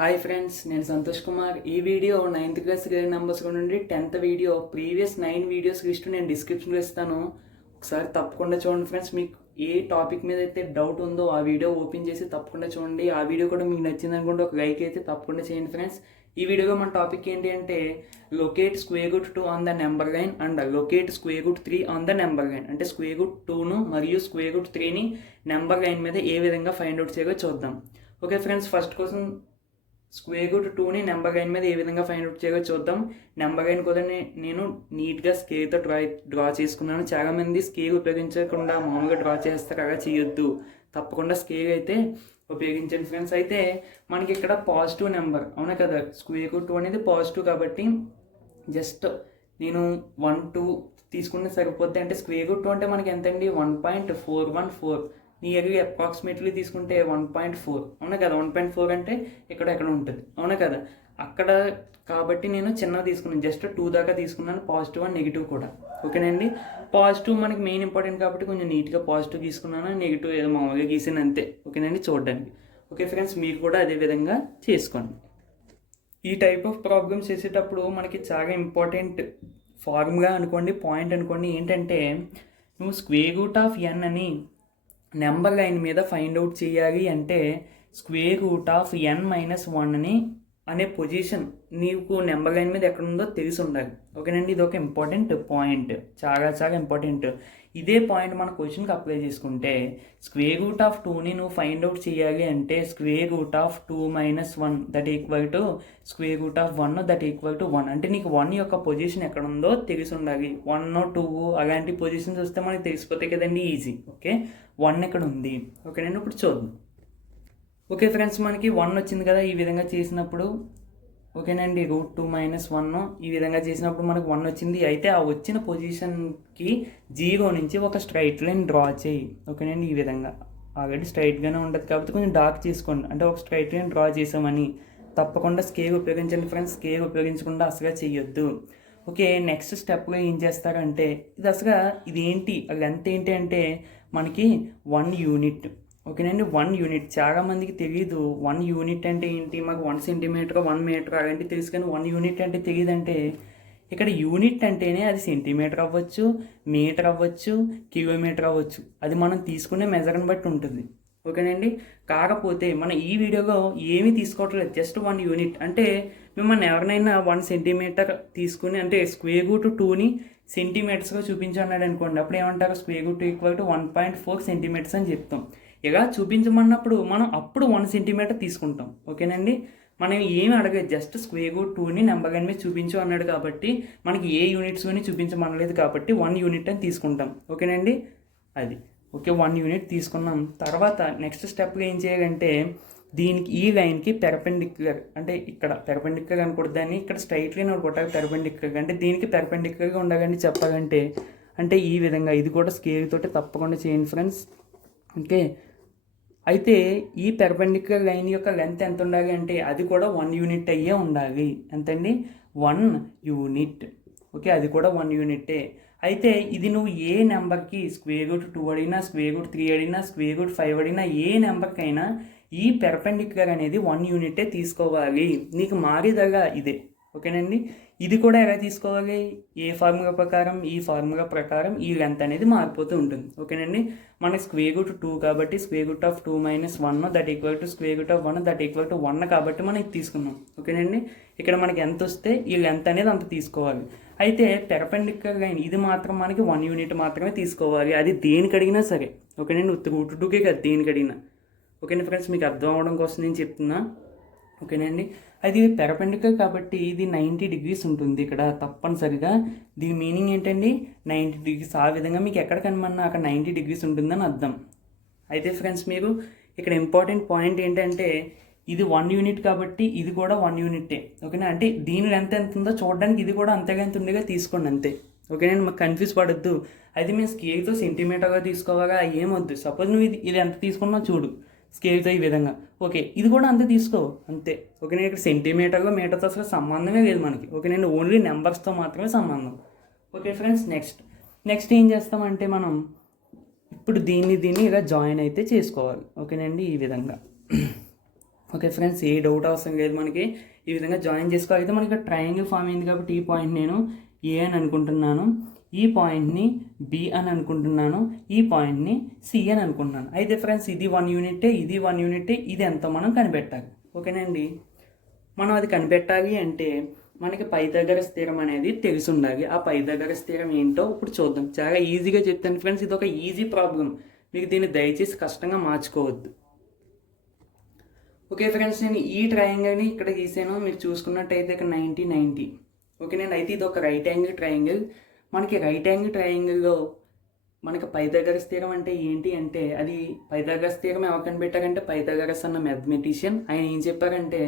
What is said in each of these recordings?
Hi friends, నేను సంతోష్ కుమార్. ఈ video 9th class grade numbers నుండి 10th video previous 9 videos list నేను డిస్క్రిప్షన్లో ఇస్తాను. ఒకసారి తప్పకుండా చూడండి ఫ్రెండ్స్. మీకు ఏ టాపిక్ మీద అయితే డౌట్ ఉందో ఆ వీడియో ఓపెన్ చేసి తప్పకుండా చూడండి. ఆ వీడియో కూడా మీకు నచ్చింది అనుకుంటే ఒక లైక్ అయితే తప్పకుండా చేయండి ఫ్రెండ్స్. ఈ వీడియోలో మన టాపిక్ ఏంటి అంటే locate square root 2 on the number line and locate square root 3 on the number line. అంటే స్క్వేర్ రూట్ 2ను మరియు స్క్వేర్ రూట్ 3ని నెంబర్ లైన్ మీద ఏ విధంగా ఫైండ్ అవుట్ చేయాలో చూద్దాం. ఓకే ఫ్రెండ్స్, ఫస్ట్ కోసం స్క్వేర్ రూట్ 2ని నెంబర్ లైన్ మీద ఏ విధంగా ఫైండ్ అవుట్ చేయాలో చూద్దాం. నెంబర్ లైన్ కూడా నేను నీట్గా స్కేల్తో డ్రా చేసుకున్నాను. చాలామంది స్కేల్ ఉపయోగించకుండా మామూలుగా డ్రా చేస్తారు, అలా చేయొద్దు. తప్పకుండా స్కేల్ అయితే ఉపయోగించండి ఫ్రెండ్స్. అయితే మనకి ఇక్కడ పాజిటివ్ నెంబర్ అవునా కదా, స్క్వేర్ రూట్ 2 అనేది పాజిటివ్ కాబట్టి జస్ట్ నేను 1 2 తీసుకుంటే సరిపోద్ది. అంటే స్క్వేర్ రూట్ 2 అంటే మనకి ఎంతండి 1.414, నియర్లీ అప్రాక్సిమేట్లీ తీసుకుంటే 1.4 అవునా కదా. 1.4 అంటే ఎక్కడ ఉంటుంది అవునా కదా, అక్కడ కాబట్టి నేను చిన్నగా తీసుకున్నాను, జస్ట్ 2 దాకా తీసుకున్నాను, పాజిటివ్ అండ్ నెగిటివ్ కూడా. ఓకేనండి, పాజిటివ్ మనకి మెయిన్ ఇంపార్టెంట్ కాబట్టి కొంచెం నీట్గా పాజిటివ్ తీసుకున్నాను, నెగిటివ్ ఏదో మామూలుగా గీసాను అంతే. ఓకేనండి, చూడడానికి. ఓకే ఫ్రెండ్స్, మీరు కూడా అదే విధంగా చేసుకోండి. ఈ టైప్ ఆఫ్ ప్రాబ్లమ్స్ చేసేటప్పుడు మనకి చాలా ఇంపార్టెంట్ ఫార్ములా అనుకోండి, పాయింట్ అనుకోండి, ఏంటంటే నువ్వు స్క్వేర్ రూట్ ఆఫ్ ఎన్ అని నెంబర్ లైన్ మీద ఫైండ్ అవుట్ చేయాలి అంటే స్క్వేర్ రూట్ ఆఫ్ n-1 అనే పొజిషన్ నీకు నెంబర్ లైన్ మీద ఎక్కడ ఉందో తెలిసి ఉండాలి. ఓకేనండి, ఇది ఒక ఇంపార్టెంట్ పాయింట్, చాలా చాలా ఇంపార్టెంట్. ఇదే పాయింట్ మన క్వశ్చన్కి అప్లై చేసుకుంటే స్క్వేర్ రూట్ ఆఫ్ 2ని నువ్వు ఫైండ్ అవుట్ చేయాలి అంటే square root of 2 - 1 that equal to square root of 1 that equal to 1. అంటే నీకు 1 యొక్క పొజిషన్ ఎక్కడ ఉందో తెలిసి ఉండాలి. 1 2 అలాంటి పొజిషన్స్ వస్తే మనకి తెలిసిపోతాయి కదండి, ఈజీ. ఓకే, 1 ఎక్కడ ఉంది. ఓకేనండి, ఇప్పుడు చూద్దాం. ఓకే ఫ్రెండ్స్, మనకి 1 వచ్చింది కదా ఈ విధంగా చేసినప్పుడు. ఓకేనండి, రూట్ 2 - 1 ఈ విధంగా చేసినప్పుడు మనకు 1 వచ్చింది. అయితే ఆ వచ్చిన పొజిషన్కి 0 నుంచి ఒక స్ట్రైట్ లైన్ డ్రా చేయి. ఓకేనండి, ఈ విధంగా ఆల్రెడీ స్ట్రైట్గానే ఉంటుంది కాబట్టి కొంచెం డార్క్ చేసుకోండి. అంటే ఒక స్ట్రైట్ లైన్ డ్రా చేసామని తప్పకుండా స్కేల్ ఉపయోగించండి ఫ్రెండ్స్. స్కేల్ ఉపయోగించకుండా అసలు చేయొద్దు. ఓకే, నెక్స్ట్ స్టెప్లో ఏం చేస్తారంటే ఇది అసలు ఇదేంటి లెంత్ ఏంటి అంటే మనకి 1 యూనిట్. ఓకేనండి, 1 యూనిట్ చాలామందికి తెలియదు. 1 యూనిట్ అంటే ఏంటి, మాకు 1 సెంటీమీటర్ 1 మీటర్ అలాంటివి తెలుసు, కానీ 1 యూనిట్ అంటే తెలియదు. అంటే ఇక్కడ యూనిట్ అంటేనే అది సెంటీమీటర్ అవ్వచ్చు, మీటర్ అవ్వచ్చు, కిలోమీటర్ అవ్వచ్చు, అది మనం తీసుకునే మెజర్ని బట్టి ఉంటుంది. ఓకేనండి, కాకపోతే మనం ఈ వీడియోలో ఏమీ తీసుకోవట్లేదు, జస్ట్ 1 యూనిట్. అంటే మిమ్మల్ని ఎవరినైనా 1 సెంటీమీటర్ తీసుకుని అంటే స్క్వేర్ రూట్ 2ని సెంటీమీటర్స్గా చూపించన్నాడు అనుకోండి, అప్పుడు ఏమంటారు, square root equal to 1.4 centimetres అని చెప్తాం. ఇలా చూపించమన్నప్పుడు మనం అప్పుడు 1 సెంటీమీటర్ తీసుకుంటాం. ఓకేనండి, మనం ఏమి అడగలేదు, జస్ట్ స్క్వేర్ రూట్ 2ని నెంబర్ లైన్ మీద చూపించు అన్నాడు కాబట్టి మనకి ఏ యూనిట్స్ అని చూపించమనలేదు కాబట్టి 1 యూనిట్ అని తీసుకుంటాం. ఓకేనండి, అది ఓకే 1 యూనిట్ తీసుకున్నాం. తర్వాత నెక్స్ట్ స్టెప్లో ఏం చేయాలంటే దీనికి ఈ లైన్కి పెర్పెండిక్యులర్, అంటే ఇక్కడ పెర్పెండిక్యులర్ అనకూడదు, దాన్ని ఇక్కడ స్ట్రైట్ లైన్ కొట్టాలి పెర్పెండిక్యులర్. అంటే దీనికి పెర్పెండిక్యులర్గా ఉండాలని చెప్పాలంటే అంటే ఈ విధంగా ఇది కూడా స్కేల్ తోటి తప్పకుండా చేయండి ఫ్రెండ్స్. ఓకే, అయితే ఈ పెర్పెండిక్యులర్ లైన్ యొక్క లెంత్ ఎంత ఉండాలి అంటే అది కూడా 1 యూనిట్ అయ్యే ఉండాలి. ఎంతండి, 1 యూనిట్. ఓకే, అది కూడా 1 యూనిట్టే. అయితే ఇది నువ్వు ఏ నెంబర్కి స్క్వేర్ రూట్ 2 అడిగినా, స్క్వేర్ రూట్ 3 అడిగినా, స్క్వేర్ రూట్ 5 అడిగినా, ఏ నెంబర్కైనా ఈ పెర్పెండిక్యులర్ అనేది 1 యూనిటే తీసుకోవాలి. నీకు మారేదగా ఇదే. ఓకేనండి, ఇది కూడా ఎలా తీసుకోవాలి, ఏ ఫార్ములా ప్రకారం, ఈ ఫార్ములా ప్రకారం ఈ లెంత్ అనేది మారిపోతూ ఉంటుంది. ఓకేనండి, మనకి స్క్వేర్ రూట్ 2 కాబట్టి square root of 2 - 1 that equal to square root of 1 that equal to 1 కాబట్టి మనం ఇది తీసుకున్నాం. ఓకేనండి, ఇక్కడ మనకి ఎంత వస్తే ఈ లెంత్ అనేది అంత తీసుకోవాలి. అయితే పెర్పెండిక్యులర్ లైన్ ఇది మాత్రం మనకి 1 యూనిట్ మాత్రమే తీసుకోవాలి, అది దేనికి అడిగినా సరే. ఓకేనండి, రూట్ 2కే కదా దేనికి అడిగినా. ఓకేనా ఫ్రెండ్స్, మీకు అర్థం అవ్వడం కోసం నేను చెప్తున్నా. ఓకేనండి, అది ఇది పెర్పెండిక్యులర్ కాబట్టి ఇది 90 డిగ్రీస్ ఉంటుంది ఇక్కడ తప్పనిసరిగా. దీని మీనింగ్ ఏంటండి, 90 డిగ్రీస్. ఆ విధంగా మీకు ఎక్కడ కనమన్నా అక్కడ 90 డిగ్రీస్ ఉంటుందని అర్థం. అయితే ఫ్రెండ్స్, మీరు ఇక్కడ ఇంపార్టెంట్ పాయింట్ ఏంటంటే ఇది 1 యూనిట్ కాబట్టి ఇది కూడా 1 యూనిట్టే. ఓకేనా, అంటే దీని లెంత్ ఎంత ఉందో చూడడానికి ఇది కూడా అంతే లెంత్ ఉండేగా తీసుకోండి అంతే. ఓకేనండి, మాకు కన్ఫ్యూజ్ పడద్దు. అయితే మేము స్కేల్తో సెంటీమీటర్గా తీసుకోవాలా ఏమొద్దు. సపోజ్ నువ్వు ఇది ఎంత తీసుకున్నావు చూడు స్కేల్తో ఈ విధంగా, ఓకే ఇది కూడా అంతే తీసుకో అంతే. ఓకే, నేను ఇక్కడ సెంటీమీటర్గా మీటర్తో అసలు సంబంధమే లేదు మనకి. ఓకే, నేను ఓన్లీ నెంబర్స్తో మాత్రమే సంబంధం. ఓకే ఫ్రెండ్స్, నెక్స్ట్ ఏం చేస్తామంటే మనం ఇప్పుడు దీన్ని ఇలా జాయిన్ అయితే చేసుకోవాలి. ఓకేనండి, ఈ విధంగా ఓకే ఫ్రెండ్స్, ఏ డౌట్ అవసరం లేదు. మనకి ఈ విధంగా జాయిన్ చేసుకోవాలైతే మనకి ట్రయాంగిల్ ఫామ్ అయింది కాబట్టి ఈ పాయింట్ నేను ఏ అని అనుకుంటున్నాను, ఈ పాయింట్ని బి అని అనుకుంటున్నాను, ఈ పాయింట్ని సి అని అనుకుంటున్నాను. అయితే ఫ్రెండ్స్, ఇది 1 యూనిటే, ఇది 1 యూనిటే, ఇది ఎంతో మనం కనిపెట్టాలి. ఓకేనండి. మనం అది కనిపెట్టాలి అంటే మనకి పైథాగరస్ థీరం అనేది తెలిసి ఉండాలి. ఆ పైథాగరస్ థీరం ఏంటో ఇప్పుడు చూద్దాం. చాలా ఈజీగా చెప్తాను ఫ్రెండ్స్, ఇది ఒక ఈజీ ప్రాబ్లం. మీకు దీన్ని దయచేసి కష్టంగా మార్చుకోవద్దు. ఓకే ఫ్రెండ్స్, నేను ఈ ట్రయాంగిల్ని ఇక్కడ గీసాను. మీరు చూసుకున్నట్టయితే ఇక్కడ 90 90. ఓకేనండి. అయితే ఇది ఒక రైట్ యాంగిల్ ట్రయాంగిల్. మనకి రైట్ యాంగిల్ ట్రయాంగిల్లో మనకి పైథాగరస్ థీరం అంటే ఏంటి అంటే, అది పైథాగరస్ థీరం ఎవరు కనిపెట్టారంటే పైథాగరస్ అన్న మ్యాథమెటిషియన్. ఆయన ఏం చెప్పారంటే,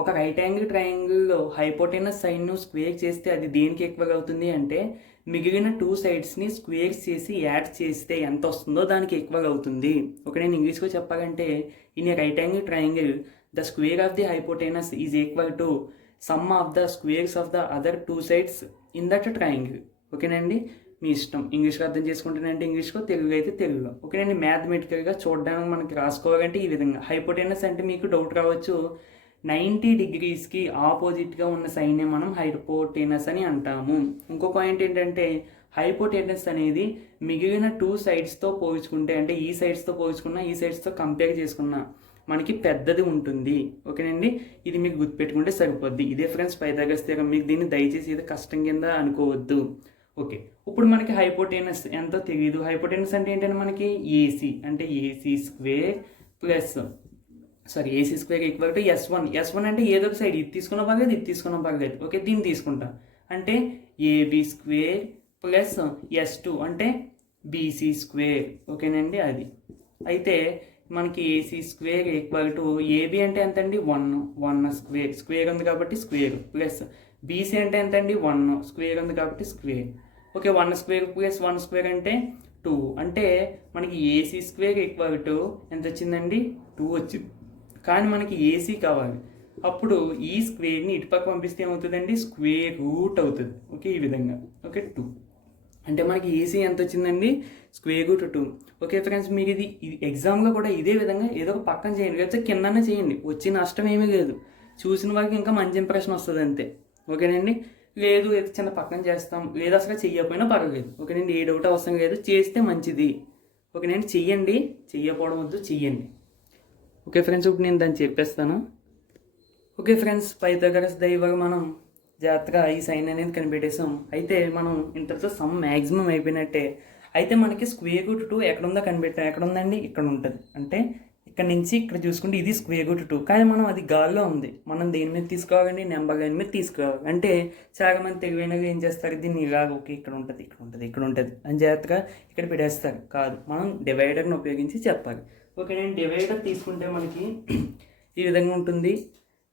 ఒక రైట్ యాంగిల్ ట్రయాంగిల్లో హైపోటెనస్ సైడ్ను స్క్వేర్ చేస్తే అది దేనికి ఈక్వల్ అవుతుంది అంటే, మిగిలిన 2 సైడ్స్ని స్క్వేర్ చేసి యాడ్ చేస్తే ఎంత వస్తుందో దానికి ఈక్వల్ అవుతుంది. ఓకే, నేను ఇంగ్లీష్లో చెప్పాలంటే, in a right angle triangle the square of the hypotenuse is equal to some of the squares of the other 2 sides in that triangle. ఓకేనండి, మీ ఇష్టం. ఇంగ్లీష్లో అర్థం చేసుకుంటానంటే ఇంగ్లీష్లో, తెలుగు అయితే తెలుగులో. ఓకేనండి. మ్యాథమెటికల్గా చూడడానికి మనకి రాసుకోవాలంటే ఈ విధంగా. హైపోటెనస్ అంటే మీకు డౌట్ రావచ్చు, 90 డిగ్రీస్కి ఆపోజిట్గా ఉన్న సైన్నే మనం హైపోటెనస్ అని అంటాము. ఇంకో పాయింట్ ఏంటంటే, హైపోటెనస్ అనేది మిగిలిన 2 సైడ్స్తో పోల్చుకుంటే, అంటే ఈ సైడ్స్తో పోల్చుకున్నా, ఈ సైడ్స్తో కంపేర్ చేసుకున్నా మనకి పెద్దది ఉంటుంది. ఓకేనండి, ఇది మీకు గుర్తుపెట్టుకుంటే సరిపోద్ది. ఇదే ఫ్రెండ్స్ పైథాగరస్ థీరం. మీకు దీన్ని దయచేసి ఇది కష్టం కింద అనుకోవద్దు. ఓకే, ఇప్పుడు మనకి హైపోటెనస్ ఎంతో తెలియదు. హైపోటెనస్ అంటే ఏంటంటే మనకి ఏసీ అంటే AC square plus AC square equal to S1 అంటే ఏదో ఒక సైడ్, ఇది తీసుకున్న పర్లేదు, ఇది తీసుకున్న పర్లేదు. ఓకే, దీన్ని తీసుకుంటా అంటే ఏబీ స్క్వేర్ ప్లస్ S2 అంటే బీసీ స్క్వేర్. ఓకేనండి, అది. అయితే మనకి AC square equal to AB అంటే ఎంత అండి, 1 స్క్వేర్, స్క్వేర్ ఉంది కాబట్టి స్క్వేర్, ప్లస్ బీసీ అంటే ఎంత అండి, 1 స్క్వేర్ ఉంది కాబట్టి square. Okay, 1 square plus 1 square అంటే 2. అంటే మనకి ఏసీ స్క్వేర్ ఈక్వల్ టు ఎంత వచ్చిందండి, 2 వచ్చింది. కానీ మనకి ఏసీ కావాలి. అప్పుడు ఈ స్క్వేర్ని ఇటుపక్క పంపిస్తే ఏమవుతుందండి, స్క్వేర్ రూట్ అవుతుంది. ఓకే, ఈ విధంగా. ఓకే, 2 అంటే మనకి ఏసీ ఎంత వచ్చిందండి, స్క్వేర్ రూట్ 2. ఓకే ఫ్రెండ్స్, మీకు ఇది ఎగ్జామ్లో కూడా ఇదే విధంగా ఏదో ఒక పక్కన చేయండి, లేకపోతే కిందనే చేయండి. వచ్చి నష్టం ఏమీ లేదు. చూసిన వాళ్ళకి ఇంకా మంచి ఇంప్రెషన్ వస్తుంది అంతే. ఓకేనండి. లేదు చిన్న పక్కన చేస్తాం, లేదు అసలు చెయ్యకపోయినా పర్వాలేదు. ఓకేనండి, ఏ డౌట్ అవసరం లేదు, చేస్తే మంచిది. ఓకేనండి, చెయ్యండి, చెయ్యకపోవడం వద్దు, చెయ్యండి. ఓకే ఫ్రెండ్స్, ఇప్పుడు నేను దాన్ని చెప్పేస్తాను. ఓకే ఫ్రెండ్స్, పైథాగరస్ దయ మనం జాగ్రత్తగా ఈ సైన్ అనేది కనిపెట్టేసాం. అయితే మనం ఇంతటితో సమ్ మ్యాక్సిమం అయిపోయినట్టే. అయితే మనకి స్క్వేర్ రూట్ 2 ఎక్కడుందో కనిపెట్టాం. ఎక్కడ ఉందండి, ఇక్కడ ఉంటుంది. అంటే ఇక్కడ నుంచి ఇక్కడ చూసుకుంటే ఇది స్క్వేర్ రూట్ 2. కానీ మనం అది గాల్లో ఉంది. మనం దేని మీద తీసుకోవాలండి, నెంబర్ లైన్ మీద తీసుకోవాలి. అంటే చాలా మంది తెలివైనగా ఏం చేస్తారు, దీన్ని ఇలాగ ఓకే ఇక్కడ ఉంటుంది, ఇక్కడ ఉంటుంది, ఇక్కడ ఉంటుంది అని జాగ్రత్తగా ఇక్కడ పెట్టేస్తారు. కాదు, మనం డివైడర్ని ఉపయోగించి చెప్పాలి. ఓకే, నేను డివైడర్ తీసుకుంటే మనకి ఈ విధంగా ఉంటుంది.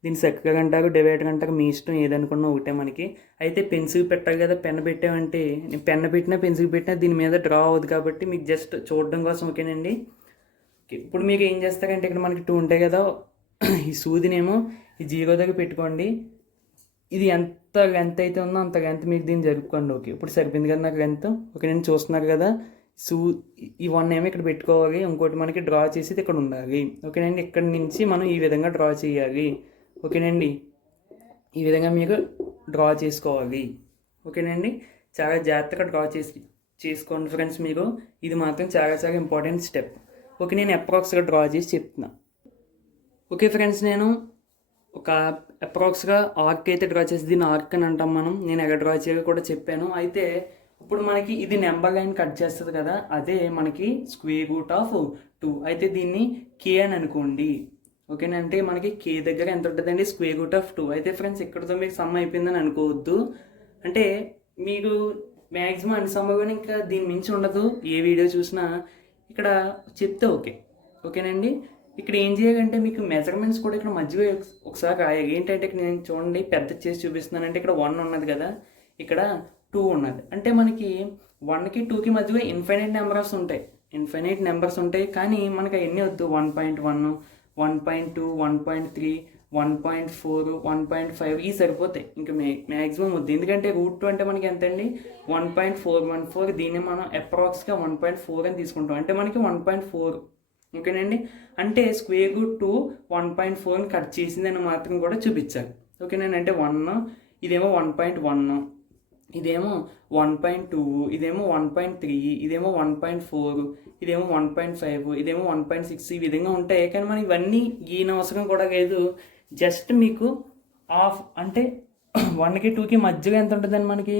దీన్ని చక్కగా అంటారు, డివైడర్ అంటారు, మీ ఇష్టం ఏదనుకున్నా ఒకటే మనకి. అయితే పెన్సిల్ పెట్టాలి కదా, పెన్ పెట్టామంటే పెన్ పెట్టినా పెన్సిల్ పెట్టినా దీని మీద డ్రా అవ్వదు కాబట్టి మీకు జస్ట్ చూడడం కోసం. ఓకేనండి. ఇప్పుడు మీరు ఏం చేస్తారంటే, ఇక్కడ మనకి 2 ఉంటాయి కదా, ఈ సూదినేమో ఈ 0 దగ్గర పెట్టుకోండి. ఇది ఎంత లెంత్ అయితే ఉందో అంత లెంత్ మీకు దీన్ని జరుపుకోండి. ఓకే, ఇప్పుడు సరిపోయింది కదా నాకు లెంత్. ఓకే, నేను చూస్తున్నారు కదా, ఈ 1 ఏమో ఇక్కడ పెట్టుకోవాలి, ఇంకోటి మనకి డ్రా చేసేది ఇక్కడ ఉండాలి. ఓకేనండి, ఇక్కడ నుంచి మనం ఈ విధంగా డ్రా చేయాలి. ఓకేనండి, ఈ విధంగా మీరు డ్రా చేసుకోవాలి. ఓకేనండి, చాలా జాగ్రత్తగా డ్రా చేసుకోండి ఫ్రెండ్స్. మీరు ఇది మాత్రం చాలా చాలా ఇంపార్టెంట్ స్టెప్. ఓకే, నేను అప్రాక్స్గా డ్రా చేసి చెప్తున్నా. ఓకే ఫ్రెండ్స్, నేను ఒక అప్రాక్స్గా ఆర్క్ అయితే డ్రా చేసి, దీన్ని ఆర్క్ అని అంటాం మనం. నేను ఎలా డ్రా చేయాలో కూడా చెప్పాను. అయితే ఇప్పుడు మనకి ఇది నెంబర్ లైన్ కట్ చేస్తుంది కదా, అదే మనకి స్క్వేర్ రూట్ ఆఫ్ 2. అయితే దీన్ని కే అని అనుకోండి. ఓకేనంటే మనకి కే దగ్గర ఎంత ఉంటుందండి, స్క్వేర్ రూట్ ఆఫ్ 2. అయితే ఫ్రెండ్స్, ఇక్కడతో మీకు సమ్ అయిపోయిందని అనుకోవద్దు. అంటే మీరు మ్యాక్సిమం అన్ని సమ్మగా ఇంకా దీని మించి ఉండదు. ఏ వీడియో చూసినా ఇక్కడ చెప్తే ఓకేనండి. ఇక్కడ ఏం చేయాలంటే మీకు మెజర్మెంట్స్ కూడా ఇక్కడ మధ్యలో ఒకసారి రాయాలి. ఏంటంటే ఇక్కడ నేను చూడండి పెద్ద చేసి చూపిస్తున్నానంటే, ఇక్కడ 1 ఉన్నది కదా, ఇక్కడ 2 ఉన్నది. అంటే మనకి 1కి 2కి మధ్యలో ఇన్ఫైనైట్ నెంబర్స్ ఉంటాయి. కానీ మనకి అవన్నీ వద్దు. 1.1, 1.2, 1.3, 1.4, 1.5 ఈ సరిపోతాయి. ఇంకా మ్యాక్సిమం వద్దు. ఎందుకంటే రూట్ 2 అంటే మనకి ఎంత అండి, 1.414. దీన్ని మనం అప్రాక్స్గా 1.4 అని తీసుకుంటాం. అంటే మనకి 1.4 ఓకేనండి. అంటే స్క్వేర్ రూట్ 2 1.4ని కట్ చేసిందని మాత్రం కూడా చూపించాలి. ఓకేనండి. అంటే 1 ఇదేమో 1.1 ఇదేమో 1.2 ఇదేమో 1.3 ఇదేమో 1.4 ఇదేమో 1.5 ఇదేమో 1.6 ఈ విధంగా ఉంటాయి. కానీ మనం ఇవన్నీ గీయనవసరం కూడా లేదు. జస్ట్ మీకు ఆఫ్ అంటే 1కి 2కి మధ్యలో ఎంత ఉంటుందండి మనకి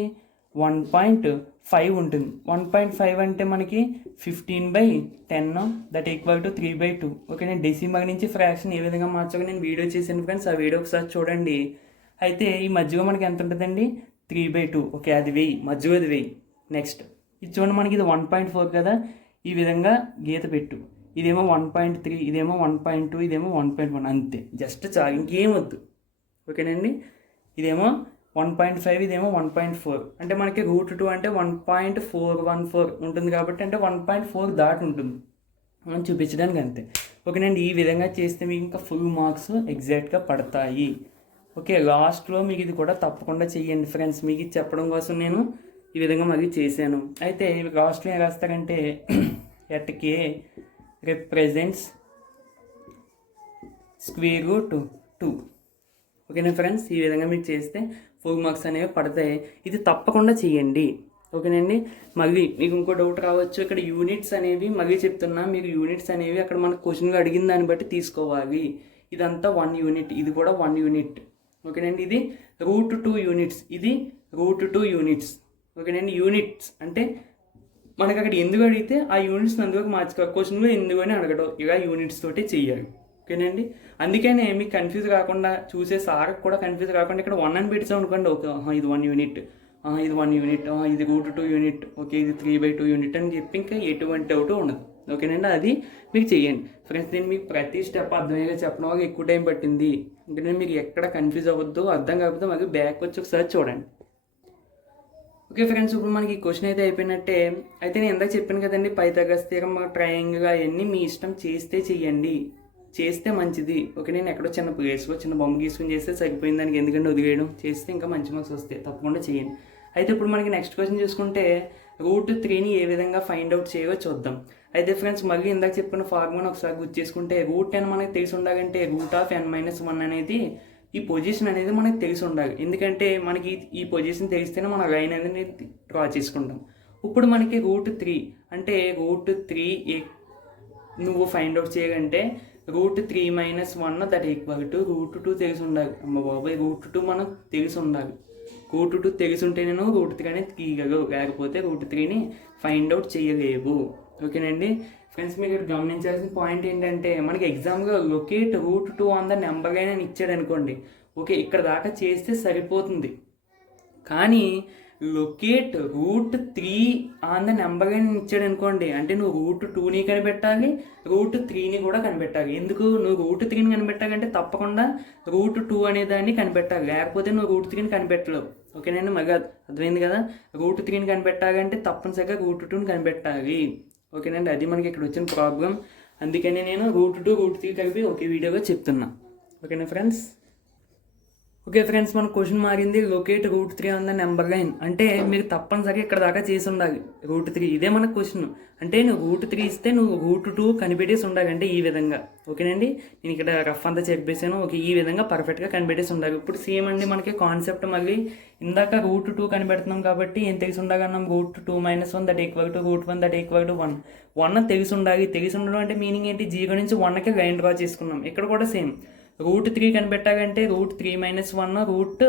1.5 ఉంటుంది. 1.5 అంటే మనకి 15/10 దట్ ఈక్వల్ టు 3/2. ఓకే, నేను డెసిమల్ నుంచి ఫ్రాక్షన్ ఏ విధంగా మార్చాలో నేను వీడియో చేశాను ఫ్రెండ్స్. ఆ వీడియో ఒకసారి చూడండి. అయితే ఈ మధ్యలో మనకి ఎంత ఉంటుందండి 3/2. ఓకే, అది 1000 మధ్యలో అది 1000. నెక్స్ట్ ఇది చూడండి, మనకి ఇది 1.4 కదా, ఈ విధంగా గీత పెట్టు. ఇదేమో 1.3 ఇదేమో 1.2 ఇదేమో 1.1 అంతే, జస్ట్ చాలు, ఇంకేం వద్దు. ఓకేనండి. ఇదేమో 1.5 ఇదేమో 1.4 అంటే మనకి రూట్ 2 అంటే 1.414 ఉంటుంది కాబట్టి అంటే 1.4 దాటి ఉంటుంది మనం చూపించడానికి అంతే. ఓకేనండి. ఈ విధంగా చేస్తే మీకు ఇంకా ఫుల్ మార్క్స్ ఎగ్జాక్ట్గా పడతాయి. ఓకే, లాస్ట్లో మీకు ఇది కూడా తప్పకుండా చెయ్యండి ఫ్రెండ్స్. మీకు ఇది చెప్పడం కోసం నేను ఈ విధంగా మళ్ళీ చేశాను. అయితే లాస్ట్లో ఏం రాస్తారంటే at K represents square root 2. ఓకేనా ఫ్రెండ్స్, ఈ విధంగా మీరు చేస్తే 4 మార్క్స్ అనేవి పడతాయి. ఇది తప్పకుండా చేయండి. ఓకేనండి. మళ్ళీ మీకు ఇంకో డౌట్ రావచ్చు, ఇక్కడ యూనిట్స్ అనేవి మళ్ళీ చెప్తున్నా, మీకు యూనిట్స్ అనేవి అక్కడ మన క్వశ్చన్గా అడిగిన దాన్ని బట్టి తీసుకోవాలి. ఇదంతా 1 యూనిట్, ఇది కూడా 1 యూనిట్. ఓకేనండి. ఇది రూట్ 2 యూనిట్స్, ఇది రూట్ 2 యూనిట్స్. ఓకేనండి. యూనిట్స్ అంటే మనకి అక్కడ ఎందుకు అడిగితే ఆ యూనిట్స్ అందులోకి మార్చుకోవాలి. క్వశ్చన్లో ఎందుకు అని అడగడం, ఇలా యూనిట్స్ తోటి చెయ్యాలి. ఓకేనండి. అందుకనే మీకు కన్ఫ్యూజ్ కాకుండా, చూసే సార్కి కూడా కన్ఫ్యూజ్ కాకుండా ఇక్కడ 1 అని పెట్టాం అనుకోండి. ఓకే, ఇది 1 యూనిట్, ఇది 1 యూనిట్, ఇది రూట్ 2 యూనిట్, ఓకే ఇది 3/2 యూనిట్ అని చెప్పి ఇంకా ఎటువంటి డౌట్ ఉండదు. ఓకేనండి. అది మీకు చెయ్యండి ఫ్రెండ్స్. నేను మీకు ప్రతి స్టెప్ అర్థమయ్యేలా చెప్పడం వల్ల ఎక్కువ టైం పట్టింది. ఇంకా మీకు ఎక్కడ కన్ఫ్యూజ్ అవ్వద్దు, అర్థం కాకపోతే మాకు బ్యాక్ వచ్చి ఒకసారి చూడండి. ఓకే ఫ్రెండ్స్, ఇప్పుడు మనకి ఈ క్వశ్చన్ అయితే అయిపోయినట్టే. అయితే నేను ఇందాక చెప్పాను కదండి, పైథాగరస్ థియరమ్, ట్రయాంగిల్ అవన్నీ మీ ఇష్టం, చేస్తే చెయ్యండి, చేస్తే మంచిది. ఓకే, నేను ఎక్కడో చిన్న ప్లేస్లో చిన్న బొమ్మ గీసుకుని చేస్తే సరిపోయింది, దానికి ఎందుకంటే వదిలేయడం, చేస్తే ఇంకా మంచి మార్క్స్ వస్తాయి. తప్పకుండా చేయండి. అయితే ఇప్పుడు మనకి నెక్స్ట్ క్వశ్చన్ చూసుకుంటే రూట్ 3ని ఏ విధంగా ఫైండ్ అవుట్ చేయవో చూద్దాం. అయితే ఫ్రెండ్స్, మళ్ళీ ఇందాక చెప్పిన ఫార్ములాని ఒకసారి గుర్తు చేసుకుంటే రూట్ 10 మనకి తెలిసి ఉండాలంటే రూట్ ఆఫ్ n-1 అనేది ఈ పొజిషన్ అనేది మనకి తెలిసి ఉండాలి. ఎందుకంటే మనకి ఈ పొజిషన్ తెలిస్తేనే మన లైన్ అనేది డ్రా చేసుకుంటాం. ఇప్పుడు మనకి రూట్ 3 అంటే రూట్ 3 నువ్వు ఫైండ్ అవుట్ చేయాలంటే root 3 - 1 that equal to root 2 తెలిసి ఉండాలి. అమ్మ బాబాయ్, రూట్ 2 మనకు తెలిసి ఉండాలి. రూట్ 2 తెలిసి ఉంటే నేను రూట్ 3 అనేది తీయగలవు, లేకపోతే రూట్ 3ని ఫైండ్ అవుట్ చేయలేవు. ఓకేనండి ఫ్రెండ్స్, మీరు ఇక్కడ గమనించాల్సిన పాయింట్ ఏంటంటే మనకి ఎగ్జామ్గా locate root 2 on the number అయినా ఇచ్చాడు అనుకోండి. ఓకే, ఇక్కడ దాకా చేస్తే సరిపోతుంది. కానీ locate root 3 on the number అయినా ఇచ్చాడు అనుకోండి, అంటే నువ్వు రూట్ 2ని కనిపెట్టాలి, రూట్ 3ని కూడా కనిపెట్టాలి. ఎందుకు? నువ్వు రూట్ 3ని కనిపెట్టాలంటే తప్పకుండా రూట్ 2 అనే దాన్ని కనిపెట్టాలి, లేకపోతే నువ్వు రూట్ 3ని కనిపెట్టలేవు. ఓకేనండి, మళ్ళీ అర్థమైంది కదా. రూట్ 3ని కనిపెట్టాలంటే తప్పనిసరిగా రూట్ 2ని కనిపెట్టాలి. ఓకేనండి, అది మనకి ఇక్కడ వచ్చిన ప్రాబ్లం. అందుకని నేను రూట్ 2 రూట్ 3 కలిపి ఒకే వీడియోగా చెప్తున్నా. ఓకేనా ఫ్రెండ్స్. ఓకే ఫ్రెండ్స్, మన క్వశ్చన్ మారింది. Locate root 3 on the number line అంటే మీరు తప్పనిసరిగా ఇక్కడ దాకా చేసి ఉండాలి. రూట్ 3 ఇదే మన క్వశ్చన్. అంటే నువ్వు రూట్ 3 ఇస్తే నువ్వు రూట్ 2 కనిపెట్టేసి ఉండాలి. అంటే ఈ విధంగా. ఓకేనండి, నేను ఇక్కడ రఫ్ అంతా చెప్పేసాను. ఓకే, ఈ విధంగా పర్ఫెక్ట్గా కనిపెట్టేసి ఉండాలి. ఇప్పుడు సేమ్ అండి మనకి కాన్సెప్ట్ మళ్ళీ ఇందాక రూట్ 2 కనిపెడుతున్నాం కాబట్టి ఏం తెలిసి ఉండాలన్నాం, root 2 - 1 that equal to root 1 that equal to 1. 1 తెలిసి ఉండాలి. తెలిసి ఉండడం అంటే మీనింగ్ ఏంటి, 0 నుంచి 1కి లైన్ డ్రా చేసుకున్నాం. ఇక్కడ కూడా సేమ్ రూట్ 3 కనిపెట్టాలంటే రూట్ 3 - 1 రూట్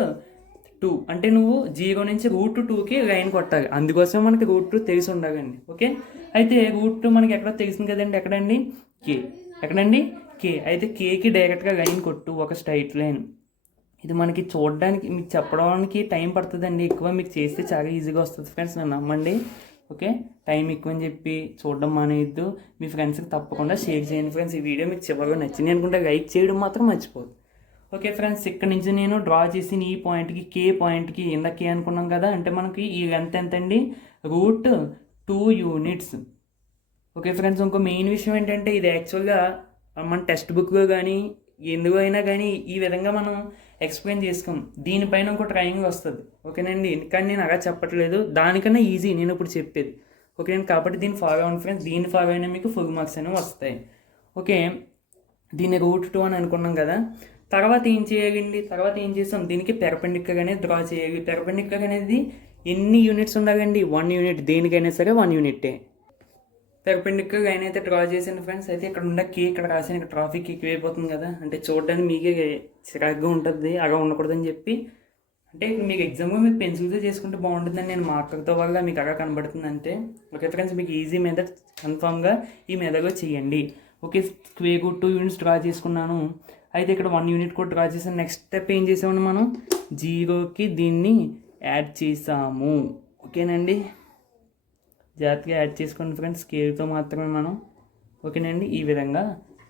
2 అంటే నువ్వు 0 నుంచి రూట్ 2కి లైన్ కొట్టాలి. అందుకోసం మనకి రూట్ 2 తెలిసి ఉండాలండి. ఓకే, అయితే రూట్ 2 మనకి ఎక్కడ తెలిసింది కదండి, ఎక్కడండి కే, ఎక్కడండి కే. అయితే కేకి డైరెక్ట్గా లైన్ కొట్టు, ఒక స్ట్రైట్ లైన్. ఇది మనకి చూడడానికి, మీకు చెప్పడానికి టైం పడుతుందండి ఎక్కువ, మీకు చేస్తే చాలా ఈజీగా వస్తుంది ఫ్రెండ్స్, నన్ను నమ్మండి. ఓకే, టైం ఎక్కువ అని చెప్పి చూడడం మానేయద్దు. మీ ఫ్రెండ్స్కి తప్పకుండా షేర్ చేయండి ఫ్రెండ్స్. ఈ వీడియో మీకు చివరిగా నచ్చింది అనుకుంటే లైక్ చేయడం మాత్రం మర్చిపోదు. ఓకే ఫ్రెండ్స్, ఇక్కడ నుంచి నేను డ్రా చేసిన ఈ పాయింట్కి, కే పాయింట్కి, ఇందాక కే అనుకున్నాం కదా, అంటే మనకి ఈ లెంత్ ఎంత అండి, రూట్ 2 యూనిట్స్. ఓకే ఫ్రెండ్స్, ఇంకో మెయిన్ విషయం ఏంటంటే ఇది యాక్చువల్గా మన టెక్స్ట్ బుక్లో కానీ ఎందుకు అయినా కానీ ఈ విధంగా మనం ఎక్స్ప్లెయిన్ చేసుకోం. దీనిపైన ఇంకో ట్రయాంగిల్ వస్తుంది. ఓకేనండి, కానీ నేను అలా చెప్పట్లేదు, దానికన్నా ఈజీ నేను ఇప్పుడు చెప్పేది. ఓకేనండి, కాబట్టి దీన్ని ఫాలో అవ్వండి ఫ్రెండ్స్. దీన్ని ఫాలో అయినా మీకు ఫుల్ మార్క్స్ అనేవి వస్తాయి. ఓకే, దీన్ని రూట్ 2 అని అనుకున్నాం కదా. తర్వాత ఏం చేయాలండి, తర్వాత ఏం చేసాం, దీనికి పెర్పెండిక్యులర్ అనేది డ్రా చేయాలి. పెర్పెండిక్యులర్ అనేది ఎన్ని యూనిట్స్ ఉండాలండి, 1 యూనిట్, దేనికైనా సరే 1 యూనిటే. పెర్పెండిక్యులర్ లైన్ అయితే డ్రా చేసాను ఫ్రెండ్స్. అయితే ఇక్కడ ఉన్న కే ఇక్కడ రాసాను, ఇక్కడ ట్రాఫిక్ ఎక్కువైపోతుంది కదా, అంటే చూడడానికి మీకే చిరాగ్గా ఉంటుంది, అలా ఉండకూడదని చెప్పి. అంటే ఇప్పుడు మీకు ఎగ్జామ్గా మీకు పెన్సిల్తో చేసుకుంటే బాగుంటుందని నేను మార్కర్తో వల్ల మీకు అలా కనబడుతుంది అంతే. ఓకే ఫ్రెండ్స్, మీకు ఈజీ మెథడ్ కన్ఫామ్గా ఈ మెథడ్లో చేయండి. Okay, square root 2 units draw చేసుకున్నాను. అయితే ఇక్కడ 1 యూనిట్ కూడా డ్రా చేసాను. నెక్స్ట్ స్టెప్ ఏం చేసామండి, మనం 0కి దీన్ని యాడ్ చేసాము. ఓకేనండి, జాగ్రత్తగా యాడ్ చేసుకోండి ఫ్రెండ్స్, స్కేల్తో మాత్రమే మనం. ఓకేనండి, ఈ విధంగా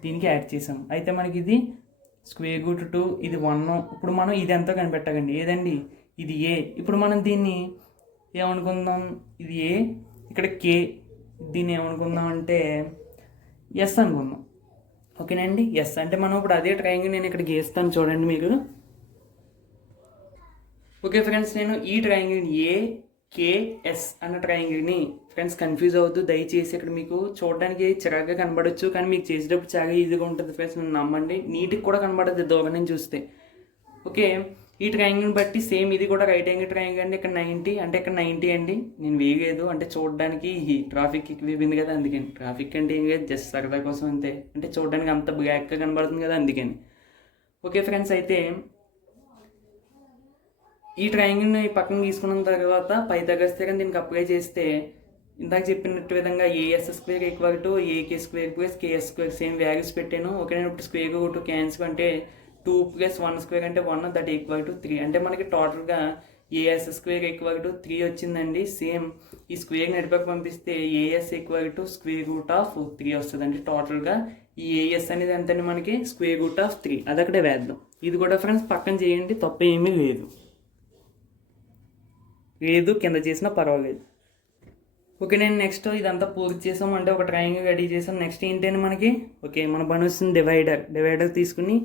దీనికి యాడ్ చేసాం. అయితే మనకి ఇది స్క్వేర్ రూట్ 2, ఇది 1. ఇప్పుడు మనం ఇది ఎంతో కనిపెట్టాలండి, ఏదండి, ఇది ఏ. ఇప్పుడు మనం దీన్ని ఏమనుకుందాం, ఇది ఏ, ఇక్కడ కే, దీన్ని ఏమనుకుందాం అంటే ఎస్ అనుకుందాం. ఓకేనండి, ఎస్ అంటే మనం ఇప్పుడు అదే ట్రయాంగిల్ నేను ఇక్కడ గీస్తాను చూడండి మీరు. ఓకే ఫ్రెండ్స్, నేను ఈ ట్రయాంగిల్ ఏకేఎస్ అన్న ట్రయాంగిల్ని, ఫ్రెండ్స్ కన్ఫ్యూజ్ అవ్వద్దు దయచేసి. ఇక్కడ మీకు చూడడానికి చిరాగ్గా కనబడవచ్చు, కానీ మీకు చేసేటప్పుడు చాలా ఈజీగా ఉంటుంది ఫ్రెండ్స్, నన్ను నమ్మండి. నీట్గా కూడా కనబడద్దు దూరం నుంచి చూస్తే. ఓకే, ఈ ట్రయాంగిల్ని బట్టి సేమ్ ఇది కూడా రైట్ యాంగిల్ ట్రయాంగిల్ అండి. ఇక్కడ 90 అంటే ఇక్కడ 90 అండి, నేను వేయలేదు అంటే చూడడానికి ట్రాఫిక్ ఎక్కువైంది కదా అందుకని. ట్రాఫిక్ అంటే ఏం లేదు, జస్ట్ సరదా కోసం అంతే, అంటే చూడడానికి అంత బ్లాక్గా కనబడుతుంది కదా అందుకని. ఓకే ఫ్రెండ్స్, అయితే ఈ ట్రయాంగిల్ని పక్కన తీసుకున్న తర్వాత పైథాగరస్ థియరం దీనికి అప్లై చేస్తే ఇందాక చెప్పినట్టు విధంగా AS square equal to AK square plus KS square same values పెట్టాను. ఓకే, నేను ఇప్పుడు స్క్వేర్ రూట్ క్యాన్సిల్ అంటే 2 + 1 స్క్వేర్ అంటే 1, దట్ ఈక్వల్ టు 3. అంటే మనకి టోటల్గా ఏఎస్ స్క్వేర్ ఈక్వల్ టు 3 వచ్చిందండి. సేమ్ ఈ స్క్వేర్ నడిపకి పంపిస్తే AS equal to square root of 3 వస్తుంది. అంటే టోటల్గా ఈ ఏఎస్ అనేది ఎంతండి మనకి స్క్వేర్ రూట్ ఆఫ్ 3, అది అక్కడే వేద్దాం. ఇది కూడా ఫ్రెండ్స్ పక్కన చేయండి, తప్ప ఏమీ లేదు, కింద చేసినా పర్వాలేదు. ఓకే, నేను నెక్స్ట్ ఇదంతా పూర్తి చేసాం, అంటే ఒక ట్రయాంగిల్ రెడీ చేసాం. నెక్స్ట్ ఏంటంటే మనకి, ఓకే మన పని వస్తుంది డివైడర్ తీసుకుని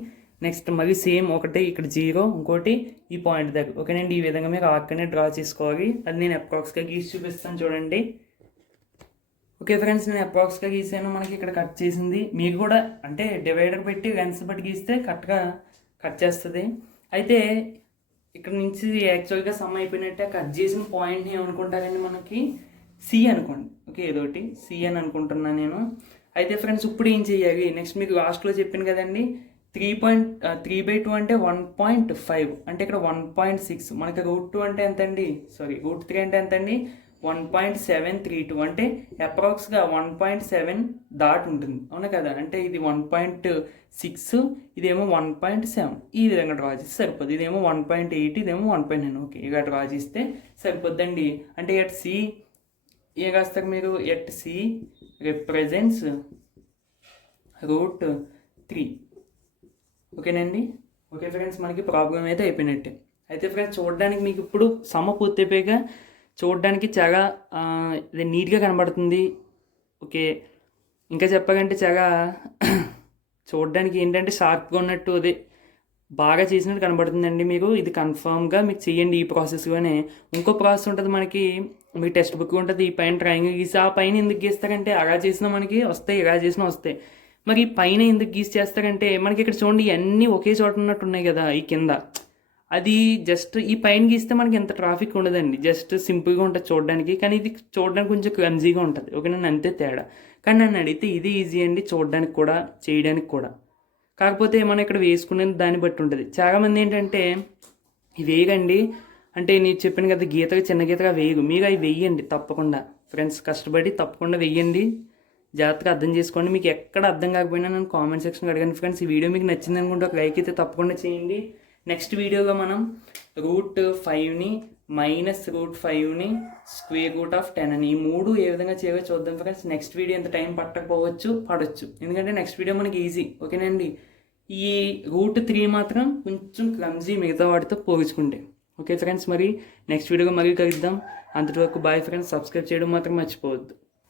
నెక్స్ట్ మళ్ళీ సేమ్ ఒకటి ఇక్కడ 0, ఇంకోటి ఈ పాయింట్ దగ్గర. ఓకేనండి, ఈ విధంగా మీరు ఆర్క్ని డ్రా చేసుకోవాలి. అది నేను అప్రాక్స్గా గీసి చూపిస్తాను చూడండి. ఓకే ఫ్రెండ్స్, నేను అప్రాక్స్గా గీసాను, మనకి ఇక్కడ కట్ చేసింది. మీకు కూడా అంటే డివైడర్ పెట్టి లెన్స్ బట్టి గీస్తే కరెక్ట్గా కట్ చేస్తుంది. అయితే ఇక్కడ నుంచి యాక్చువల్గా సమ్ అయిపోయినట్టే, కట్ చేసిన పాయింట్ని ఏమనుకుంటారండి మనకి సి అనుకోండి. ఓకే, ఏదోటి సి అని అనుకుంటున్నాను నేను. అయితే ఫ్రెండ్స్ ఇప్పుడు ఏం చేయాలి, నెక్స్ట్ మీకు లాస్ట్లో చెప్పాను కదండి 3/2 అంటే 1.5, అంటే ఇక్కడ 1.6. మనకి రూట్ 2 అంటే ఎంత అండి, రూట్ 3 అంటే ఎంత అండి 1.732, అంటే అప్రాక్స్గా 1.7 దాట్ ఉంటుంది, అవునా కదా. అంటే ఇది 1.6, ఇదేమో 1.7, ఈ విధంగా డ్రా చేస్తే సరిపోద్ది. ఇదేమో 1.8, ఇదేమో 1.9. ఓకే, ఇలా డ్రా చేస్తే సరిపోద్దండి. అంటే ఎట్ సి ఏ రాస్తారు మీరు, ఎట్ సి రిప్రజెంట్స్ రూట్ 3. ఓకేనండి. ఓకే ఫ్రెండ్స్, మనకి ప్రాబ్లం అయితే అయిపోయినట్టే. అయితే ఫ్రెండ్స్ చూడడానికి మీకు ఇప్పుడు సమ పూర్తి అయిపోయాక చూడడానికి చాలా ఇది నీట్గా కనబడుతుంది. ఓకే, ఇంకా చెప్పాలంటే చాలా చూడడానికి ఏంటంటే షార్ప్గా ఉన్నట్టు అదే బాగా చేసినట్టు కనబడుతుందండి మీకు. ఇది కన్ఫామ్గా మీకు చేయండి ఈ ప్రాసెస్లోనే. ఇంకో ప్రాసెస్ ఉంటుంది మనకి, మీకు టెక్స్ట్ బుక్ ఉంటుంది, ఈ పైన ట్రయాంగిల్ గీసి ఆ పైన ఎందుకు గీస్తారంటే అలా చేసినా మనకి వస్తాయి, ఇలా చేసినా వస్తాయి. మరి పైన ఎందుకు గీసి చేస్తారంటే మనకి ఇక్కడ చూడండి ఇవన్నీ ఒకే చోట ఉన్నట్టు ఉన్నాయి కదా ఈ కింద, అది జస్ట్ ఈ పైన గీస్తే మనకి ఎంత ట్రాఫిక్ ఉండదండి, జస్ట్ సింపుల్గా ఉంటుంది చూడడానికి. కానీ ఇది చూడడానికి కొంచెం క్లమ్జీగా ఉంటుంది. ఓకే, నన్ను అంతే తేడా. కానీ నన్ను అడిగితే ఇది ఈజీ అండి చూడడానికి కూడా, చేయడానికి కూడా. కాకపోతే మనం ఇక్కడ వేసుకునేది దాన్ని బట్టి ఉంటుంది. చాలామంది ఏంటంటే ఇవి వేయకండి, అంటే నేను చెప్పాను కదా గీతగా చిన్న గీతగా వేయగు, మీరు అవి వేయండి తప్పకుండా ఫ్రెండ్స్, కష్టపడి తప్పకుండా వేయండి. జాగ్రత్తగా అర్థం చేసుకోండి. మీకు ఎక్కడ అర్థం కాకపోయినా నన్ను కామెంట్ సెక్షన్లో అడగండి ఫ్రెండ్స్. ఈ వీడియో మీకు నచ్చింది అనుకుంటే ఒక లైక్ అయితే తప్పకుండా చేయండి. నెక్స్ట్ వీడియోగా మనం రూట్ 5ని మైనస్ రూట్ 5ని స్క్వేర్ రూట్ ఆఫ్ 10 అని, ఈ మూడు ఏ విధంగా చేయాలో చూద్దాం ఫ్రెండ్స్. నెక్స్ట్ వీడియో ఎంత టైం పడవచ్చు, ఎందుకంటే నెక్స్ట్ వీడియో మనకి ఈజీ. ఓకేనండి, ఈ రూట్ 3 మాత్రం కొంచెం క్లమ్జీ మిగతా వాటితో పోల్చుకుంటే. ఓకే ఫ్రెండ్స్, మరి నెక్స్ట్ వీడియోగా మళ్ళీ కలుద్దాం. అంతటి వరకు బాయ్ ఫ్రెండ్స్. సబ్స్క్రైబ్ చేయడం మాత్రం మర్చిపోవద్దు.